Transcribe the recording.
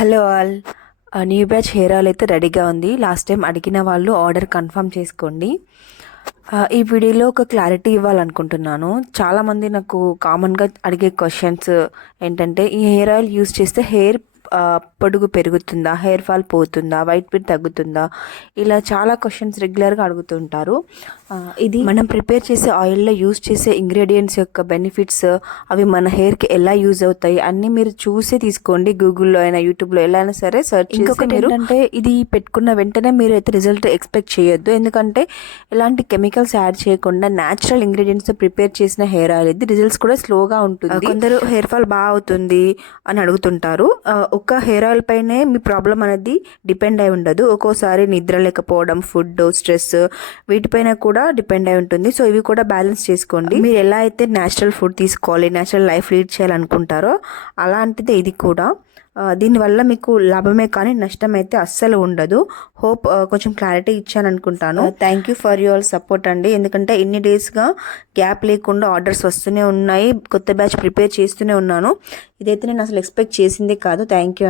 Hello all, new batch hair oil అయితే రెడీగా ఉంది. లాస్ట్ టైం అడిగిన వాళ్ళు ఆర్డర్ కన్ఫర్మ్ చేసుకోండి. ఈ వీడియోలో ఒక క్లారిటీ ఇవ్వాలనుకుంటున్నాను. చాలామంది నాకు కామన్గా అడిగే క్వశ్చన్స్ ఏంటంటే, ఈ హెయిర్ ఆయిల్ యూస్ చేస్తే హెయిర్ పొడుగు పెరుగుతుందా, హెయిర్ ఫాల్ పోతుందా, వైట్ పిట్ తగ్గుతుందా, ఇలా చాలా క్వశ్చన్స్ రెగ్యులర్గా అడుగుతుంటారు. ఇది మనం ప్రిపేర్ చేసే ఆయిల్లో యూస్ చేసే ఇంగ్రీడియంట్స్ యొక్క బెనిఫిట్స్, అవి మన హెయిర్కి ఎలా యూజ్ అవుతాయి అన్నీ మీరు చూసే తీసుకోండి. గూగుల్లో అయినా యూట్యూబ్లో ఎలా అయినా సరే సెర్చ్. ఇంకొకటి ఏంటంటే, ఇది పెట్టుకున్న వెంటనే మీరు అయితే రిజల్ట్ ఎక్స్పెక్ట్ చేయొద్దు. ఎందుకంటే ఎలాంటి కెమికల్స్ యాడ్ చేయకుండా న్యాచురల్ ఇంగ్రీడియంట్స్ ప్రిపేర్ చేసిన హెయిర్ ఆయిల్ ఇది. రిజల్ట్స్ కూడా స్లోగా ఉంటుంది. కొందరు హెయిర్ ఫాల్ బాగా అవుతుంది అని అడుగుతుంటారు. ఒక్క హెయిర్ ఆయిల్ పైనే మీ ప్రాబ్లం అనేది డిపెండ్ అయి ఉండదు. ఒక్కోసారి నిద్ర లేకపోవడం, ఫుడ్, స్ట్రెస్, వీటిపైన కూడా డిపెండ్ అయి ఉంటుంది. సో ఇవి కూడా బ్యాలెన్స్ చేసుకోండి. మీరు ఎలా అయితే న్యాచురల్ ఫుడ్ తీసుకోవాలి, న్యాచురల్ లైఫ్ లీడ్ చేయాలనుకుంటారో అలాంటిదే ఇది కూడా. దీనివల్ల మీకు లాభమే కానీ నష్టం అయితే అస్సలు ఉండదు. హోప్ కొంచెం క్లారిటీ ఇచ్చాను అనుకుంటాను. Thank you for your support అండి. ఎందుకంటే ఇన్ని డేస్గా గ్యాప్ లేకుండా ఆర్డర్స్ వస్తూనే ఉన్నాయి. కొత్త బ్యాచ్ ప్రిపేర్ చేస్తూనే ఉన్నాను. ఇదైతే నేను అసలు ఎక్స్పెక్ట్ చేసిందే కాదు. Thank you.